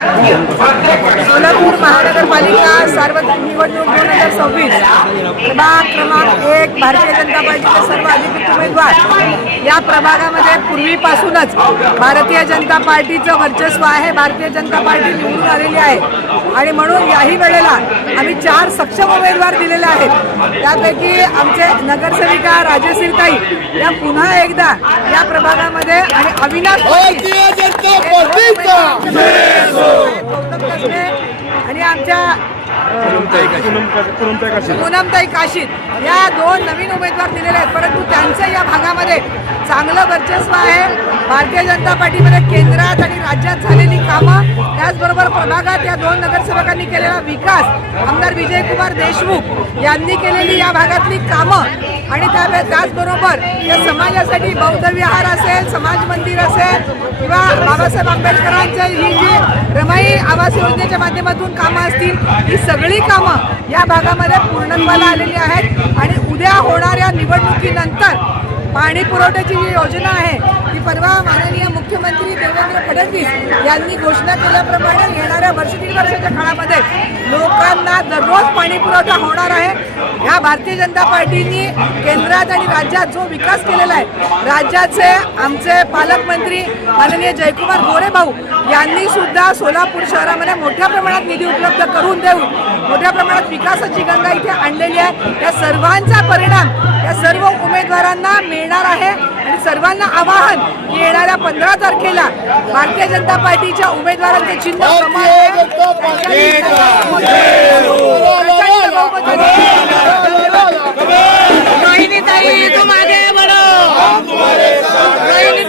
सोलापूर महानगरपालिका सार्वत्रिक निवडणूक 2026 प्रभाग क्रमांक 1 भारतीय जनता पार्टीचे सर्व अधिकृत उमेदवार या प्रभागामध्ये पूर्वीपासूनच भारतीय जनता पार्टीचं वर्चस्व आहे। भारतीय जनता पार्टी निवडून आलेली आहे आणि म्हणून याही वेळेला आम्ही 4 सक्षम उमेदवार दिलेले आहेत। त्यापैकी आमचे नगरसेविका राजश्रीताई या पुन्हा एकदा या प्रभागामध्ये आणि अविनाश आणि आमच्या पूनमताई काशीद या 2 नवीन उमेदवार दिलेले आहेत, परंतु त्यांचं या भागामध्ये चांगलं वर्चस्व आहे। भारतीय जनता पार्टीमध्ये केंद्रात आणि राज्यात झालेली कामं, त्याचबरोबर प्रभागात या 2 नगरसेवकांनी केलेला विकास, आमदार विजयकुमार देशमुख यांनी केलेली या भागातली कामं आणि त्याचबरोबर या समाजासाठी बौद्ध विहार असेल, समाज मंदिर असेल किंवा बाबासाहेब आंबेडकरांच्या ही जी रमाई आवास योजनेच्या माध्यमातून कामं असतील, ही सगळी कामं या भागामध्ये पूर्णत्वाला आलेली आहेत। आणि उद्या होणाऱ्या निवडणुकीनंतर पाणी पुरवठ्याची जी योजना आहे ती परवा माननीय मुख्यमंत्री देवेंद्र फडणवीस यांनी घोषणा केल्याप्रमाणे येणाऱ्या दीड वर्षाच्या काळामध्ये लोकांना दररोज पाणी पुरवठा होणार आहे। या भारतीय जनता पार्टीने केंद्रात आणि राज्यात जो विकास केलेला आहे, राज्याचे आमचे पालकमंत्री माननीय जयकुमार गोरे भाऊ यांनी सुद्धा सोलापूर शहरामध्ये मोठ्या प्रमाणात निधी उपलब्ध करून देऊन मोठ्या प्रमाणात विकासाची गंगा इथे आणलेली आहे। या सर्वांचा परिणाम या सर्व उमेदवारांना मिळणार आहे आणि सर्वांना आवाहन की येणाऱ्या 15 तारखेला भारतीय जनता पार्टीच्या उमेदवारांचे चिन्ह रोहिणी ताई तुम आगे बढ़ो, रोहिणी